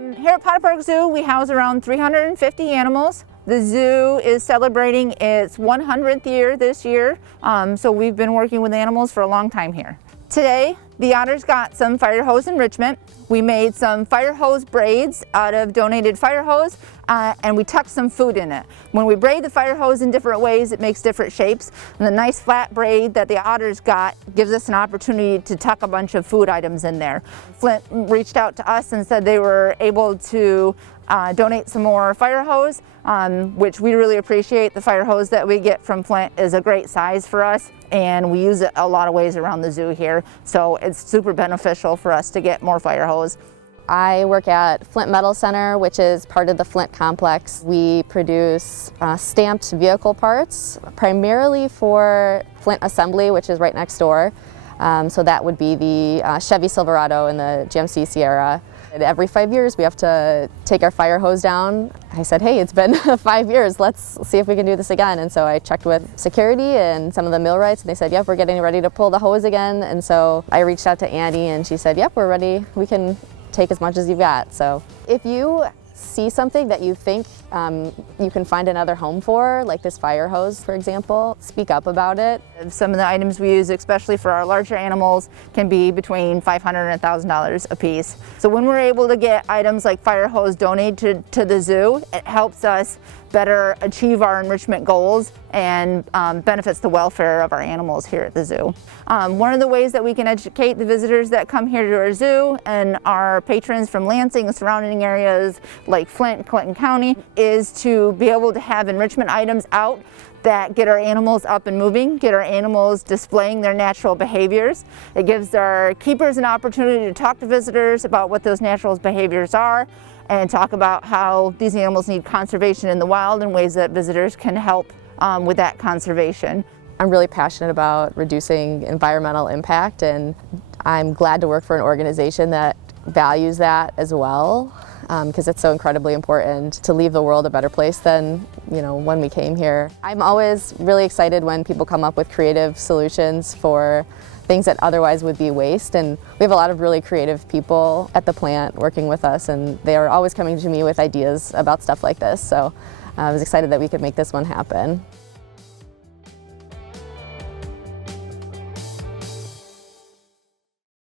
Here at Potter Park Zoo, we house around 350 animals. The zoo is celebrating its 100th year this year, so we've been working with animals for a long time here. Today, the otters got some fire hose enrichment. We made some fire hose braids out of donated fire hose, and we tucked some food in it. When we braid the fire hose in different ways, it makes different shapes. And the nice flat braid that the otters got gives us an opportunity to tuck a bunch of food items in there. Flint reached out to us and said they were able to donate some more fire hose, which we really appreciate. The fire hose that we get from Flint is a great size for us, and we use it a lot of ways around the zoo here, so it's super beneficial for us to get more fire hose. I work at Flint Metal Center, which is part of the Flint complex. We produce stamped vehicle parts, primarily for Flint Assembly, which is right next door. So that would be the Chevy Silverado and the GMC Sierra. And every 5 years we have to take our fire hose down. I said, hey, it's been 5 years, let's see if we can do this again. And so I checked with security and some of the millwrights, and they said, yep, we're getting ready to pull the hose again. And so I reached out to Andy, and she said, yep, we're ready, we can take as much as you've got. So if you see something that you think you can find another home for, like this fire hose, for example, speak up about it. Some of the items we use, especially for our larger animals, can be between $500 and $1,000 a piece. So when we're able to get items like fire hose donated to the zoo, it helps us better achieve our enrichment goals and benefits the welfare of our animals here at the zoo. One of the ways that we can educate the visitors that come here to our zoo and our patrons from Lansing and surrounding areas like Flint and Clinton County is to be able to have enrichment items out that get our animals up and moving, get our animals displaying their natural behaviors. It gives our keepers an opportunity to talk to visitors about what those natural behaviors are and talk about how these animals need conservation in the wild and ways that visitors can help with that conservation. I'm really passionate about reducing environmental impact, and I'm glad to work for an organization that values that as well, because it's so incredibly important to leave the world a better place than when we came here. I'm always really excited when people come up with creative solutions for things that otherwise would be waste, and we have a lot of really creative people at the plant working with us, and they are always coming to me with ideas about stuff like this, so I was excited that we could make this one happen.